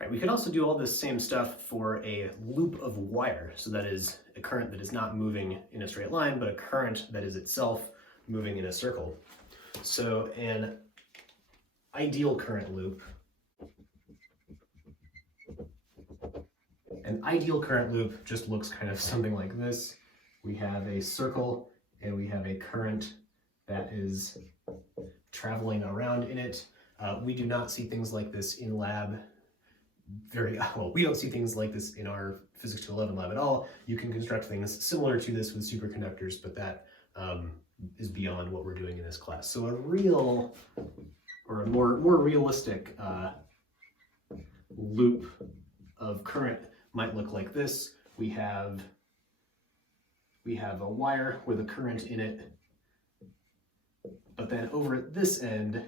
Right, we could also do all this same stuff for a loop of wire. So that is a current that is not moving in a straight line, but a current that is itself moving in a circle. So an ideal current loop, just looks kind of something like this. We have a circle and we have a current that is traveling around in it. We do not see things like this in lab very well. We don't see things like this in our Physics 211 lab at all. You can construct things similar to this with superconductors, but that is beyond what we're doing in this class. So a real, or a more realistic loop of current might look like this. We have a wire with a current in it, but then over at this end,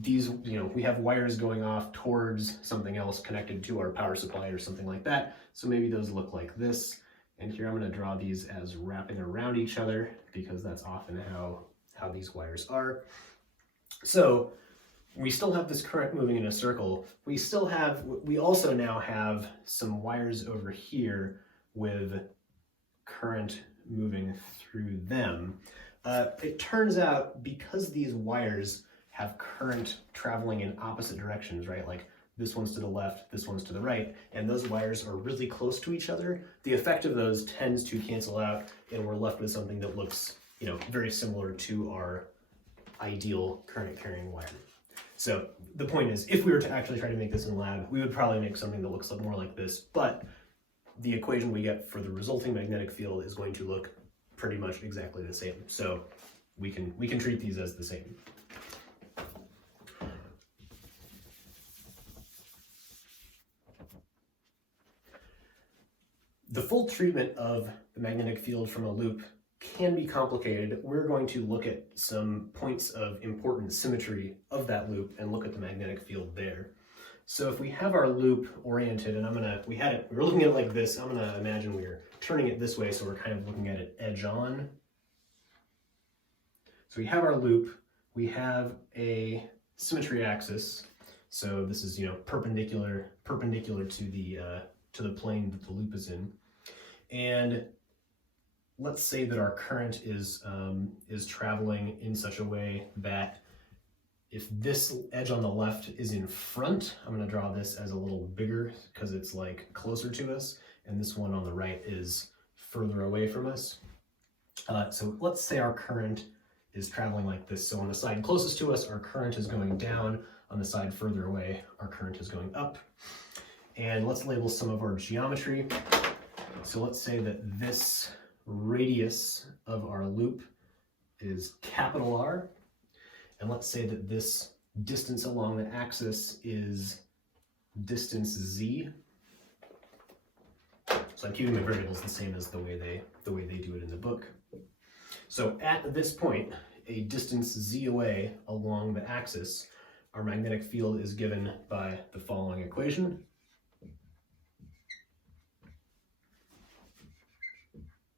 these, we have wires going off towards something else connected to our power supply or something like that. So maybe those look like this. And here I'm going to draw these as wrapping around each other because that's often how these wires are. So we still have this current moving in a circle. We also now have some wires over here with current moving through them. It turns out because these wires have current traveling in opposite directions, right? Like this one's to the left, this one's to the right, and those wires are really close to each other. The effect of those tends to cancel out, and we're left with something that looks, very similar to our ideal current carrying wire. So the point is, if we were to actually try to make this in lab, we would probably make something that looks more like this, but the equation we get for the resulting magnetic field is going to look pretty much exactly the same. So we can treat these as the same. The full treatment of the magnetic field from a loop can be complicated. We're going to look at some points of important symmetry of that loop and look at the magnetic field there. So if we have our loop oriented, and we were looking at it like this, I'm gonna imagine we're turning it this way, so we're kind of looking at it edge on. So we have our loop, we have a symmetry axis. So this is, perpendicular to the plane that the loop is in. And let's say that our current is traveling in such a way that if this edge on the left is in front, I'm going to draw this as a little bigger because it's like closer to us, and this one on the right is further away from us. So let's say our current is traveling like this. So on the side closest to us, our current is going down. On the side further away, our current is going up. And let's label some of our geometry. So let's say that this radius of our loop is capital R. And let's say that this distance along the axis is distance Z. So I'm keeping my variables the same as the way they do it in the book. So at this point, a distance Z away along the axis, our magnetic field is given by the following equation.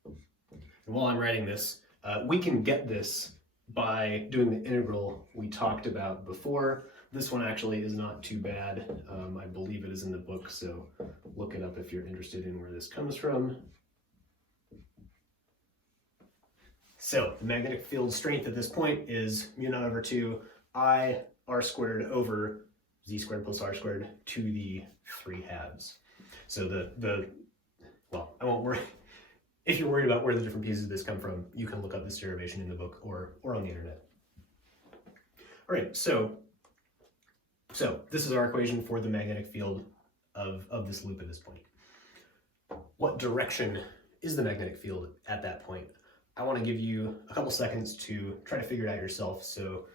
And while I'm writing this, we can get this by doing the integral we talked about before. This one actually is not too bad. I believe it is in the book, so look it up if you're interested in where this comes from. So the magnetic field strength at this point is mu0 I r squared over z squared plus r squared to the 3/2. So well, I won't worry. If you're worried about where the different pieces of this come from, you can look up this derivation in the book or on the internet. All right, so this is our equation for the magnetic field of this loop at this point. What direction is the magnetic field at that point? I want to give you a couple seconds to try to figure it out yourself. So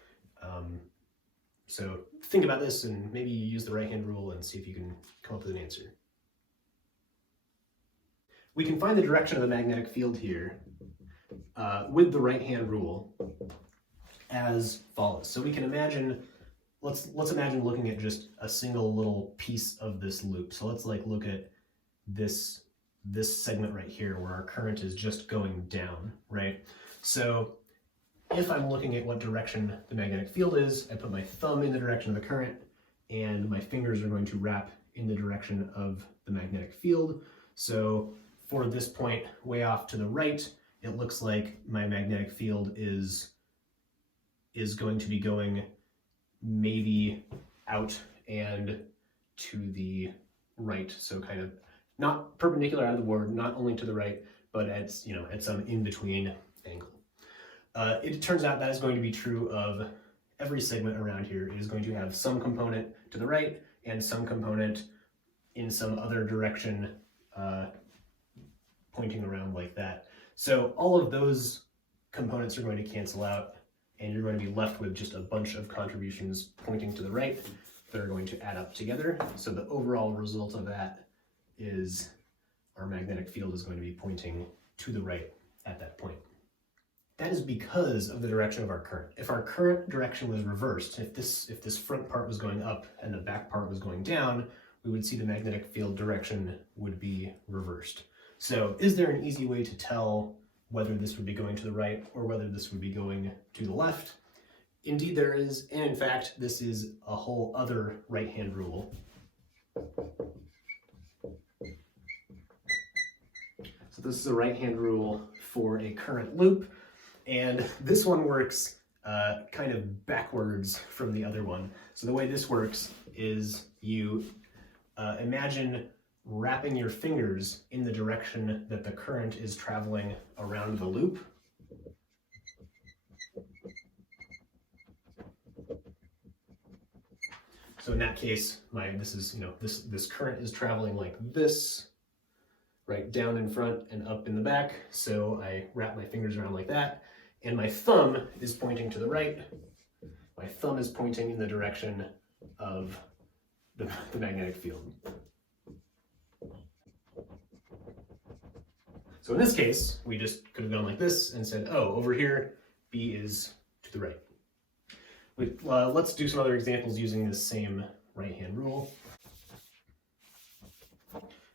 think about this and maybe use the right-hand rule and see if you can come up with an answer. We can find the direction of the magnetic field here with the right-hand rule as follows. So we can imagine, let's imagine looking at just a single little piece of this loop. So let's look at this segment right here where our current is just going down, right? So if I'm looking at what direction the magnetic field is, I put my thumb in the direction of the current and my fingers are going to wrap in the direction of the magnetic field. So for this point way off to the right, it looks like my magnetic field is going to be going maybe out and to the right. So kind of not perpendicular out of the board, not only to the right, but at, you know, at some in-between angle. It turns out that is going to be true of every segment around here. It is going to have some component to the right and some component in some other direction pointing around like that. So all of those components are going to cancel out, and you're going to be left with just a bunch of contributions pointing to the right that are going to add up together. So the overall result of that is our magnetic field is going to be pointing to the right at that point. That is because of the direction of our current. If our current direction was reversed, if this front part was going up and the back part was going down, we would see the magnetic field direction would be reversed. So is there an easy way to tell whether this would be going to the right or whether this would be going to the left? Indeed there is, and in fact this is a whole other right-hand rule. So this is a right-hand rule for a current loop, and this one works kind of backwards from the other one. So the way this works is you imagine wrapping your fingers in the direction that the current is traveling around the loop. So in that case, this current is traveling like this, right down in front and up in the back. So I wrap my fingers around like that, and my thumb is pointing to the right. My thumb is pointing in the direction of the magnetic field. So in this case, we just could have gone like this and said, oh, over here, B is to the right. Let's do some other examples using this same right-hand rule.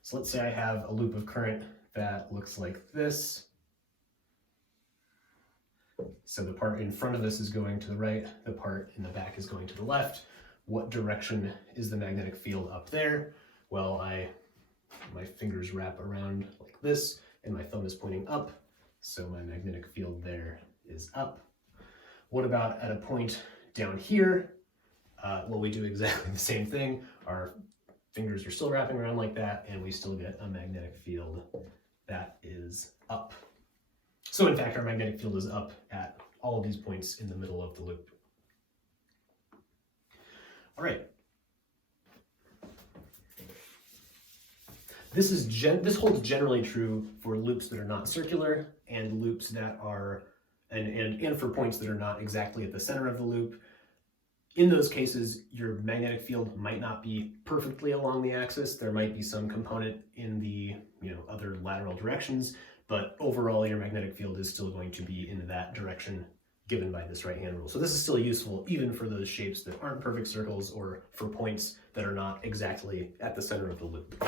So let's say I have a loop of current that looks like this. So the part in front of this is going to the right, the part in the back is going to the left. What direction is the magnetic field up there? Well, my fingers wrap around like this, and my thumb is pointing up, so my magnetic field there is up. What about at a point down here? Well, we do exactly the same thing. Our fingers are still wrapping around like that, and we still get a magnetic field that is up. So in fact, our magnetic field is up at all of these points in the middle of the loop. All right. This holds generally true for loops that are not circular and loops that are, and for points that are not exactly at the center of the loop. In those cases, your magnetic field might not be perfectly along the axis. There might be some component in the other lateral directions, but overall your magnetic field is still going to be in that direction given by this right-hand rule. So this is still useful even for those shapes that aren't perfect circles or for points that are not exactly at the center of the loop.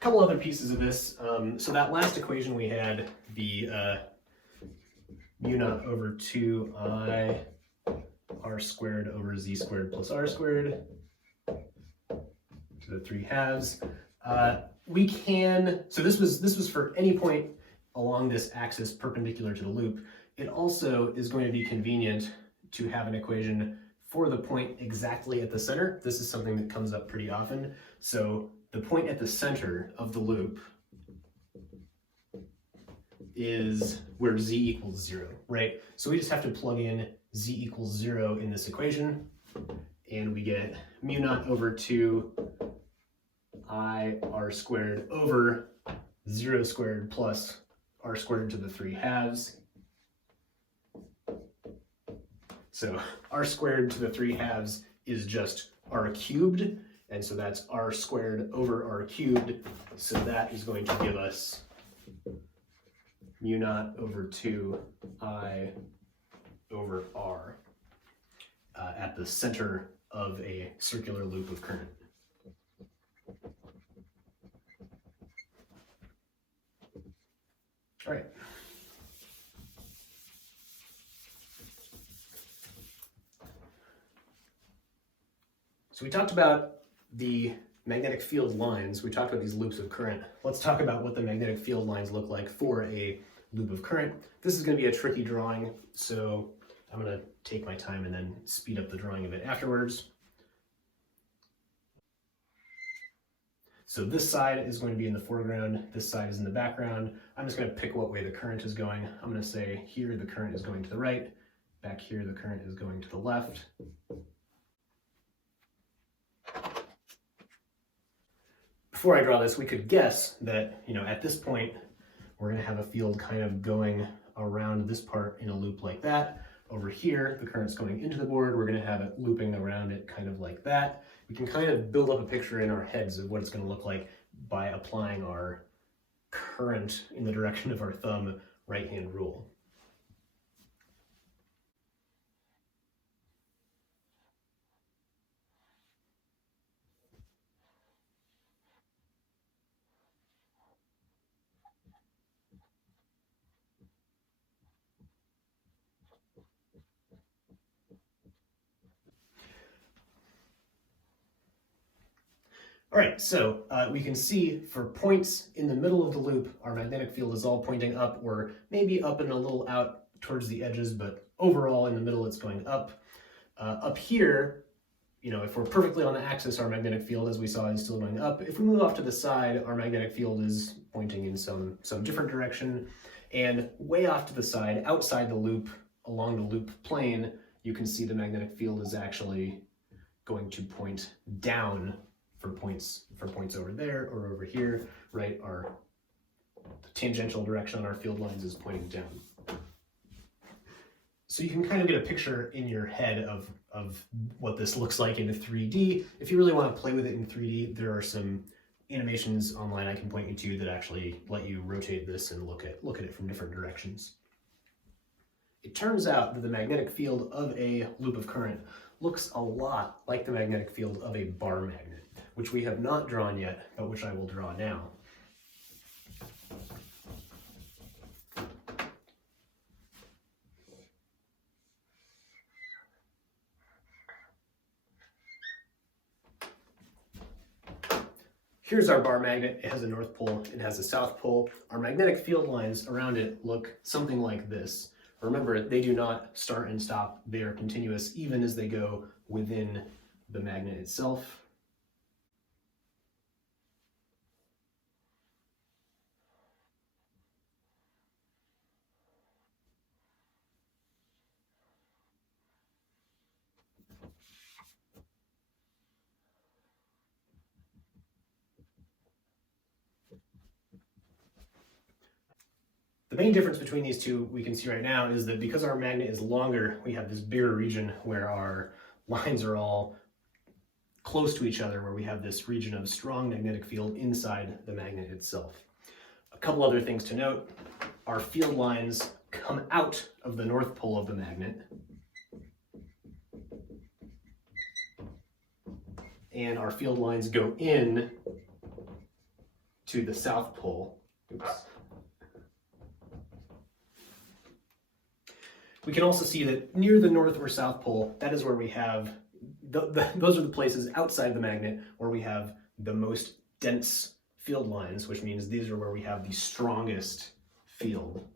Couple other pieces of this. So that last equation we had, the mu naught over 2I r squared over z squared plus r squared to the 3/2. We can, so this was for any point along this axis perpendicular to the loop. It also is going to be convenient to have an equation for the point exactly at the center. This is something that comes up pretty often. So the point at the center of the loop is where z equals 0, right? So we just have to plug in z equals 0 in this equation, and we get mu naught over 2 I r squared over 0 squared plus r squared to the 3/2. So r squared to the 3/2 is just r cubed, and so that's r squared over r cubed. So that is going to give us mu naught over 2 I over r at the center of a circular loop of current. All right. So we talked about the magnetic field lines. We talked about these loops of current. Let's talk about what the magnetic field lines look like for a loop of current. This is going to be a tricky drawing, so I'm going to take my time and then speed up the drawing of it afterwards. So this side is going to be in the foreground, this side is in the background. I'm just going to pick what way the current is going. I'm going to say here the current is going to the right, back here the current is going to the left. Before I draw this, we could guess that, at this point, we're going to have a field kind of going around this part in a loop like that. Over here, the current's going into the board. We're going to have it looping around it kind of like that. We can kind of build up a picture in our heads of what it's going to look like by applying our current in the direction of our thumb right-hand rule. All right, so we can see for points in the middle of the loop, our magnetic field is all pointing up, or maybe up and a little out towards the edges, but overall in the middle it's going up. Up here, if we're perfectly on the axis, our magnetic field, as we saw, is still going up. If we move off to the side, our magnetic field is pointing in some different direction. And way off to the side, outside the loop, along the loop plane, you can see the magnetic field is actually going to point down for points over there or over here, right? The tangential direction on our field lines is pointing down. So you can kind of get a picture in your head of what this looks like in 3D. If you really want to play with it in 3D, there are some animations online I can point you to that actually let you rotate this and look at it from different directions. It turns out that the magnetic field of a loop of current looks a lot like the magnetic field of a bar magnet, which we have not drawn yet, but which I will draw now. Here's our bar magnet. It has a north pole, it has a south pole. Our magnetic field lines around it look something like this. Remember, they do not start and stop. They are continuous even as they go within the magnet itself. The main difference between these two we can see right now is that because our magnet is longer, we have this bigger region where our lines are all close to each other, where we have this region of strong magnetic field inside the magnet itself. A couple other things to note: our field lines come out of the north pole of the magnet, and our field lines go in to the south pole. Oops. We can also see that near the north or south pole, that is where we have, those are the places outside the magnet where we have the most dense field lines, which means these are where we have the strongest field.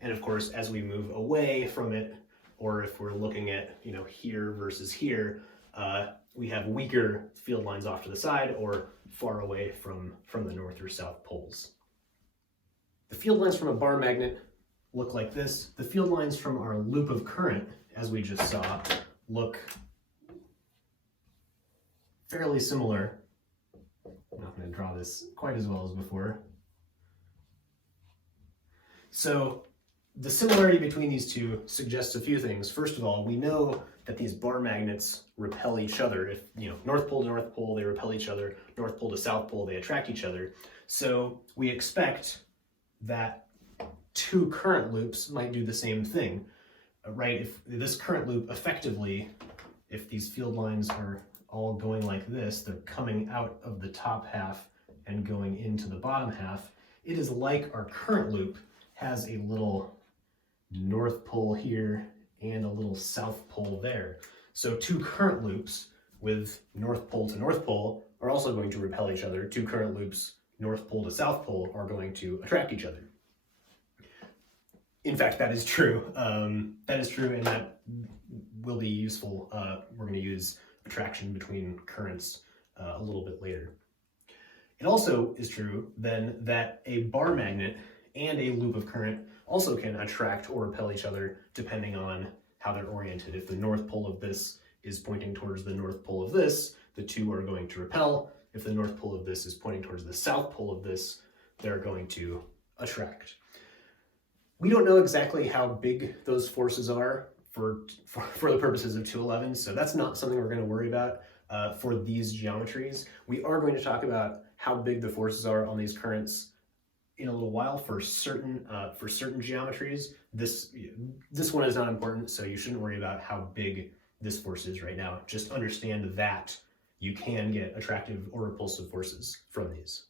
And of course, as we move away from it, or if we're looking at, here versus here, we have weaker field lines off to the side or far away from the north or south poles. The field lines from a bar magnet look like this. The field lines from our loop of current, as we just saw, look fairly similar. I'm not going to draw this quite as well as before. So the similarity between these two suggests a few things. First of all, we know that these bar magnets repel each other. If, North Pole to North Pole, they repel each other. North Pole to South Pole, they attract each other. So we expect that two current loops might do the same thing, right? If this current loop effectively, if these field lines are all going like this, they're coming out of the top half and going into the bottom half, it is like our current loop has a little north pole here and a little south pole there. So two current loops with North Pole to North Pole are also going to repel each other. Two current loops, North Pole to South Pole, are going to attract each other. In fact, that is true. That is true, and that will be useful. We're going to use attraction between currents a little bit later. It also is true then that a bar magnet and a loop of current also can attract or repel each other depending on how they're oriented. If the north pole of this is pointing towards the north pole of this, the two are going to repel. If the north pole of this is pointing towards the south pole of this, they're going to attract. We don't know exactly how big those forces are for the purposes of 211, so that's not something we're going to worry about for these geometries. We are going to talk about how big the forces are on these currents in a little while for certain geometries. This one is not important, so you shouldn't worry about how big this force is right now. Just understand that you can get attractive or repulsive forces from these.